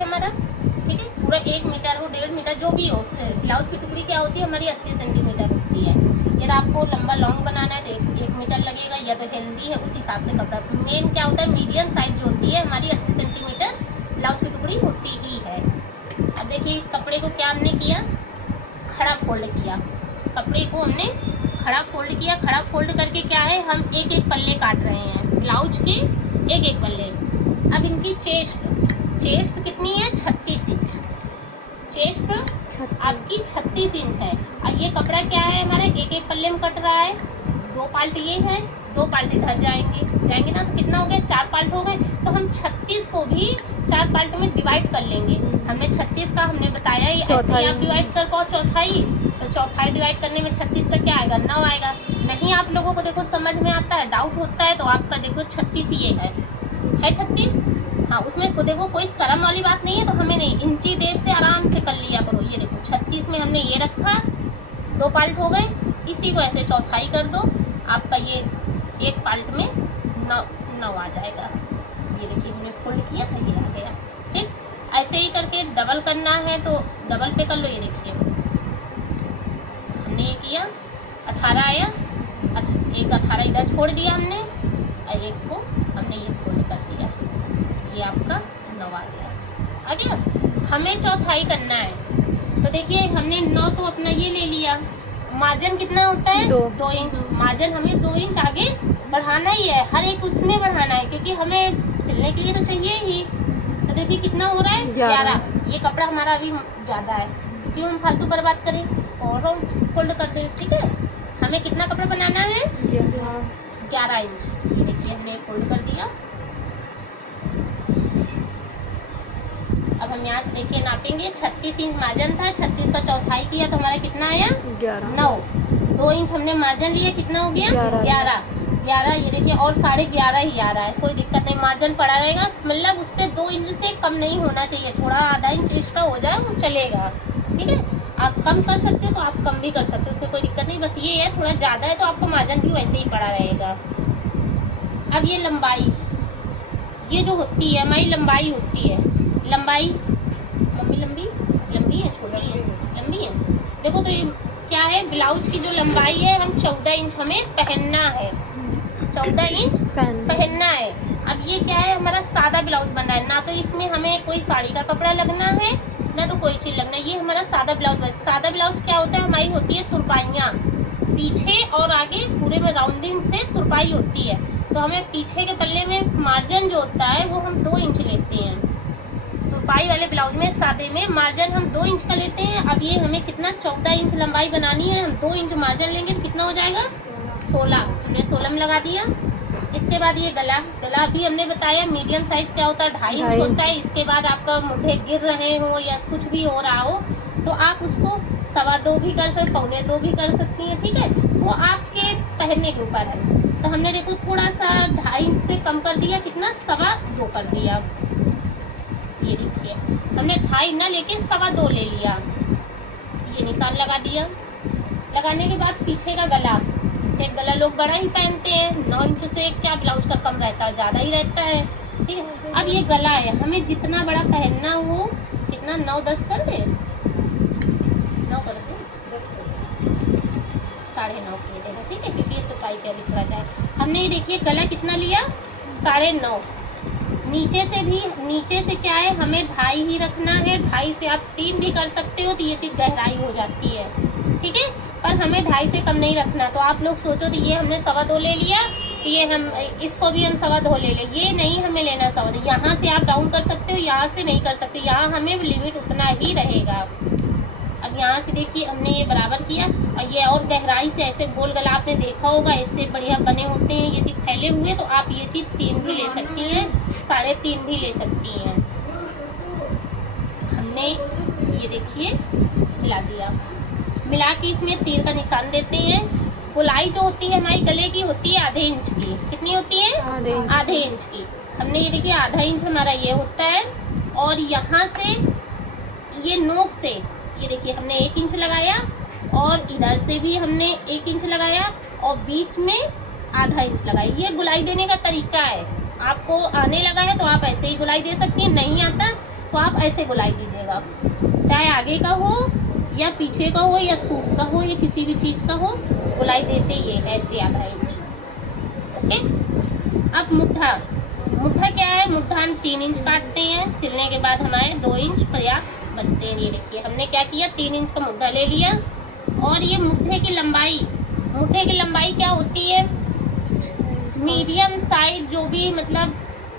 हमारा, ठीक है, पूरा 1 मीटर हो 1.5 मीटर जो भी हो, उससे ब्लाउज की टुकड़ी क्या होती है हमारी 80 सेंटीमीटर होती है। यदि आपको लंबा लॉन्ग बनाना है तो 1 मीटर लगेगा, या तो हेल्दी है उस हिसाब से कपड़ा। मेन क्या होता है, मीडियम साइज जो होती है हमारी 80 सेंटीमीटर ब्लाउज की टुकड़ी होती ही है। अब देखिए इस कपड़े को क्या हमने किया, खड़ा फोल्ड किया। कपड़े को हमने खड़ा फोल्ड किया। खड़ा फोल्ड करके क्या है, हम एक एक पल्ले काट रहे हैं ब्लाउज के, एक एक पल्ले। अब इनकी चेस्ट कितनी है, 36 इंच। चेस्ट आपकी 36 इंच है। और ये कपड़ा क्या है हमारा, एक एक पल्ले में कट रहा है। 2 पार्ट ये है, 2 पार्ट इधर जाएंगे ना, तो कितना हो गया, 4 पार्ट हो गए। तो हम 36 को भी 4 पार्ट में डिवाइड कर लेंगे। हमने 36 का हमने बताया ये ऐसे ही आप डिवाइड कर पाओ चौथाई, तो चौथाई डिवाइड करने में 36 का क्या आएगा, 9 आएगा। नहीं आप लोगों को देखो समझ में आता है, डाउट होता है, तो आपका देखो 36 ये है 36। हाँ उसमें को देखो कोई शर्म वाली बात नहीं है, तो हमें नहीं, इंची टेप से आराम से कर लिया करो। ये देखो 36 में हमने ये रखा, 2 पार्ट हो गए। इसी को ऐसे चौथाई कर दो, आपका ये एक पार्ट में 9 आ जाएगा। ये देखिए हमने फोल्ड किया था, ये आ गया। ठीक, ऐसे ही करके डबल करना है तो डबल पे कर लो। ये देखिए हमने ये किया, 18 आया, एक 18 इधर छोड़ दिया हमने, और एक को हमने ये फोल्ड कर दिया, ये आपका 9 आ गया। हमें चौथाई करना है, तो देखिए हमने 9 तो अपना ये ले लिया। मार्जिन कितना होता है, 2 इंच। मार्जिन हमें 2 इंच आगे बढ़ाना ही है, हर एक उसमें बढ़ाना है, क्योंकि हमें सिलने के लिए तो चाहिए ही। तो देखिए कितना हो रहा है, 11। ये कपड़ा हमारा अभी ज़्यादा है, तो क्यों हम फालतू बर्बाद करें, और फोल्ड कर दें। ठीक है, हमें कितना कपड़ा बनाना है, 11 इंच। ये देखिए हमने फोल्ड कर दिया। अब हम यहाँ से देखिए नापेंगे, 36 इंच मार्जिन था, 36 का चौथाई किया तो हमारा कितना आया, 9। 2 इंच हमने मार्जिन लिया, कितना हो गया, 11। ये देखिए और 11.5 ही आ रहा है, कोई दिक्कत नहीं, मार्जिन पड़ा रहेगा। मतलब उससे 2 इंच से कम नहीं होना चाहिए, थोड़ा आधा इंच एक्स्ट्रा हो जाए वो चलेगा। ठीक है, आप कम कर सकते हो तो आप कम भी कर सकते हो, उसमें कोई दिक्कत नहीं। बस ये है थोड़ा ज़्यादा है तो आपको मार्जिन भी वैसे ही पड़ा रहेगा। अब ये लंबाई, ये जो होती है हमारी लंबाई होती है, लंबाई मम्मी लंबी है, छोटी है, लंबी है। देखो तो ये क्या है, ब्लाउज की जो लंबाई है, हम 14 इंच हमें पहनना है, 14 इंच पहनना है। अब ये क्या है, हमारा सादा ब्लाउज बना है ना, तो इसमें हमें कोई साड़ी का कपड़ा लगना है ना तो कोई चीज़ लगना है। ये हमारा सादा ब्लाउज है। सादा ब्लाउज क्या होता है, हमारी होती है तुरपाइयाँ, पीछे और आगे पूरे में राउंडिंग से तुरपाई होती है। तो हमें पीछे के पल्ले में मार्जिन जो होता है वो हम 2 इंच लेते हैं। तुरपाई वाले ब्लाउज में सादे में मार्जिन हम 2 इंच का लेते हैं। अब ये हमें कितना, 14 इंच लंबाई बनानी है, हम 2 इंच मार्जिन लेंगे तो कितना हो जाएगा, 16। हमने 16 में लगा दिया। इसके बाद ये गला भी हमने बताया मीडियम साइज क्या होता है, 2.5 इंच होता है। इसके बाद आपका मुंढे गिर रहे हो या कुछ भी हो रहा हो तो आप उसको 2.25 भी कर सकते, 2.25 भी कर सकती हैं। ठीक है, वो आपके पहनने के ऊपर है। तो हमने देखो थोड़ा सा 2.5 इंच से कम कर दिया, कितना, 2.25 कर दिया। ये देखिए हमने 2.5 ना लेके 2.25 ले लिया, ये निशान लगा दिया। लगाने के बाद पीछे का गला, पीछे गला लोग बड़ा ही पहनते हैं, 9 इंच से क्या ब्लाउज का कम रहता है, ज़्यादा ही रहता है। ठीक है, अब ये गला है, हमें जितना बड़ा पहनना हो, कितना, 9-10 कर दे, 9 कर दे, 9.5 किए देगा। ठीक है, क्योंकि ये तो पाई पे अभी थोड़ा जाए। हमने ये देखिए गला कितना लिया, 9.5। नीचे से क्या है, हमें 2.5 ही रखना है। 2.5 से आप 3 भी कर सकते हो तो ये चीज़ गहराई हो जाती है। ठीक है, पर हमें 2.5 से कम नहीं रखना। तो आप लोग सोचो तो ये हमने 2.25 ले लिया, तो ये हम इसको भी हम 2.25 ले लें, ये नहीं हमें लेना 2.25। यहाँ से आप डाउन कर सकते हो, यहाँ से नहीं कर सकते, यहाँ हमें लिमिट उतना ही रहेगा। अब यहाँ से देखिए हमने ये बराबर किया, और ये और गहराई से ऐसे गोल गला आपने देखा होगा, इससे बढ़िया बने होते हैं ये चीज़ फैले हुए। तो आप ये चीज़ 3 भी ले सकती हैं, 3.5 भी ले सकती हैं। हमने ये देखिए मिला दिया, मिला के इसमें तीर का निशान देते हैं। गोलाई जो होती है हमारी गले की होती है आधे इंच की, कितनी होती है, आधे इंच की। हमने ये देखिए आधा इंच हमारा ये होता है, और यहाँ से ये नोक से ये देखिए हमने 1 इंच लगाया, और इधर से भी हमने 1 इंच लगाया, और बीच में आधा इंच लगाया। ये गुलाई देने का तरीका है। आपको आने लगा है तो आप ऐसे ही गुलाई दे सकती हैं, नहीं आता तो आप ऐसे गोलाई दीजिएगा, चाहे आगे का हो या पीछे का हो या सूट का हो या किसी भी चीज़ का हो, गोलाई देते ये ऐसे आधा इंच। ओके, अब मुट्ठा, मुट्ठा क्या है, मुट्ठा हम 3 इंच काटते हैं, सिलने के बाद हमारे 2 इंच पर्याप्त बचते हैं। ये देखिए हमने क्या किया, 3 इंच का मुट्ठा ले लिया। और ये मुट्ठे की लंबाई, मुट्ठे की लंबाई क्या होती है, मीडियम साइज जो भी, मतलब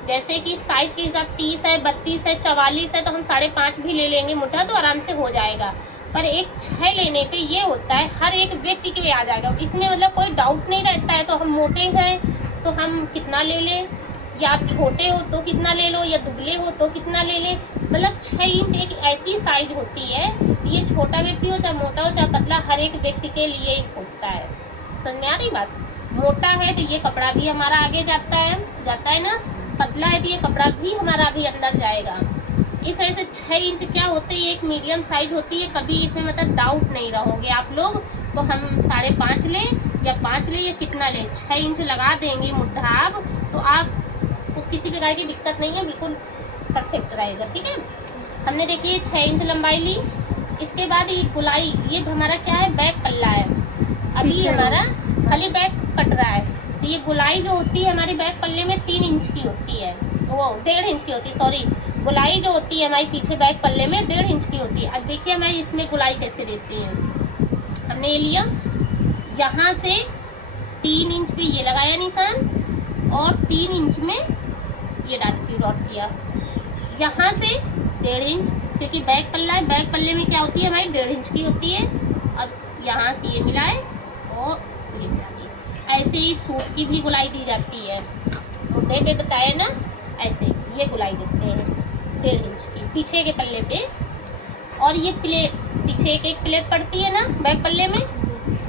जैसे कि साइज के हिसाब 30 है, 32 है, 44 है, तो हम 5.5 भी ले लेंगे मुट्ठा तो आराम से हो जाएगा। पर एक 6 लेने पे ये होता है हर एक व्यक्ति के लिए आ जाएगा, इसमें मतलब कोई डाउट नहीं रहता है। तो हम मोटे हैं तो हम कितना ले लें, या आप छोटे हो तो कितना ले लो, या दुबले हो तो कितना ले लें। मतलब 6 इंच एक ऐसी साइज होती है, ये छोटा व्यक्ति हो चाहे मोटा हो चाहे पतला, हर एक व्यक्ति के लिए होता है। समझ में आ रही बात। मोटा है तो ये कपड़ा भी हमारा आगे जाता है ना, पतला है तो ये कपड़ा भी हमारा भी अंदर जाएगा। इस वजह से 6 इंच क्या होते हैं, एक मीडियम साइज होती है, कभी इसमें मतलब डाउट नहीं रहोगे आप लोग। तो हम 5.5 लें या 5 लें या कितना लें, 6 इंच लगा देंगे मुट्ठा आप, तो आपको किसी प्रकार की दिक्कत नहीं है, बिल्कुल परफेक्ट रहेगा। ठीक है, हमने देखिए 6 इंच लंबाई ली। इसके बाद ये गोलाई, ये हमारा क्या है, बैक पल्ला है। अभी हमारा खाली बैक कट रहा है, तो ये गोलाई जो होती है हमारी बैक पल्ले में 3 इंच की होती है, वो 1.5 इंच की होती है, सॉरी। गोलाई जो होती है हमारी पीछे बैक पल्ले में 1.5 इंच की होती है। अब देखिए मैं इसमें गोलाई कैसे देती हूँ। हमने ये लिया, यहाँ से 3 इंच पे ये लगाया निशान, और 3 इंच में ये डॉट किया, यहाँ से 1.5 इंच, क्योंकि बैक पल्ला है, बैक पल्ले में क्या होती है हमारी 1.5 इंच की होती है। अब यहाँ से ये मिलाए और ये मिला दिए। ऐसे ही सूट की भी गोलाई दी जाती है, मुद्दे पे बताया ना, ऐसे ये गोलाई देते हैं 1.5 इंच की पीछे के पल्ले पे। और ये प्लेट, पीछे एक प्लेट पड़ती है ना बैक पल्ले में,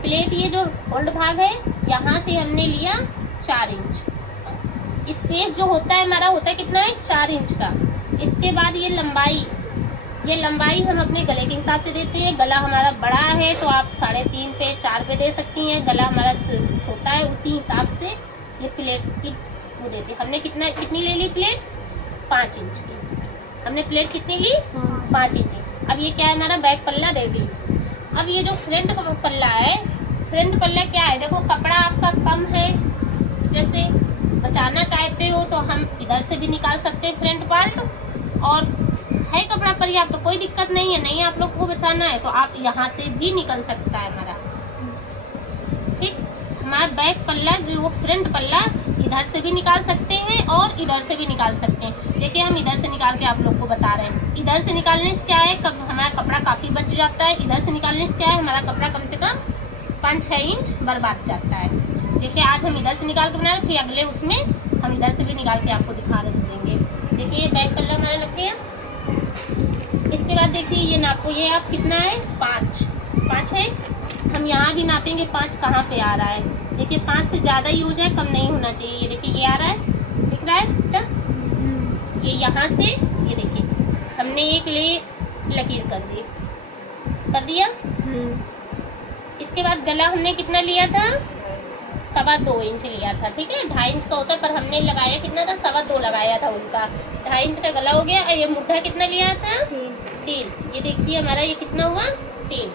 प्लेट ये जो होल्ड भाग है, यहाँ से हमने लिया 4 इंच। स्पेस जो होता है हमारा होता है कितना है, 4 इंच का। इसके बाद ये लंबाई हम अपने गले के हिसाब से देते हैं। गला हमारा बड़ा है तो आप 3.5 पे 4 पे दे सकती हैं, गला हमारा छोटा है उसी हिसाब से ये प्लेट की वो देते हैं। हमने कितनी ले ली प्लेट, 5 इंच की। हमने प्लेट कितनी ली, 5 इंच की। अब ये क्या है हमारा बैक पल्ला रेडी। अब ये जो फ्रंट पल्ला है, फ्रंट पल्ला क्या है, देखो कपड़ा आपका कम है, जैसे बचाना चाहते हो तो हम इधर से भी निकाल सकते हैं फ्रंट पार्ट, और है कपड़ा पर्याप्त तो कोई दिक्कत नहीं है, नहीं आप लोग को बचाना है तो आप यहाँ से भी निकल सकता है हमारा। ठीक, हमारा बैक पल्ला जो वो फ्रंट पल्ला इधर से भी निकाल सकते हैं और इधर से भी निकाल सकते हैं। देखिए हम इधर से निकाल के आप लोग को बता रहे हैं। इधर से निकालने से क्या है, हमारा कपड़ा काफ़ी बच जाता है। इधर से निकालने से क्या है, हमारा कपड़ा कम से कम 5-6 इंच बर्बाद जाता है। देखिए आज हम इधर से निकाल के बना रहे, फिर अगले उसमें हम इधर से भी निकाल के आपको दिखा रहे देंगे। देखिए ये बैक पल्ला हमारा लग गया। इसके बाद देखिए ये नापो, ये आप कितना है, 5 है। हम यहाँ भी नापेंगे 5 कहाँ पे आ रहा है। देखिए 5 से ज़्यादा ही हो जाए, कम नहीं होना चाहिए। ये देखिए ये आ रहा है, दिख रहा है ये यहाँ से, ये देखिए हमने एक लकीर कर दिया। इसके बाद गला हमने कितना लिया था, 2.25 इंच लिया था। ठीक है, 2.5 इंच का होता है पर हमने लगाया कितना था, 2.25 लगाया था उनका। 2.5 इंच का गला हो गया। और ये मुट्ठा कितना लिया था, 3। ये देखिए हमारा ये कितना हुआ, 3।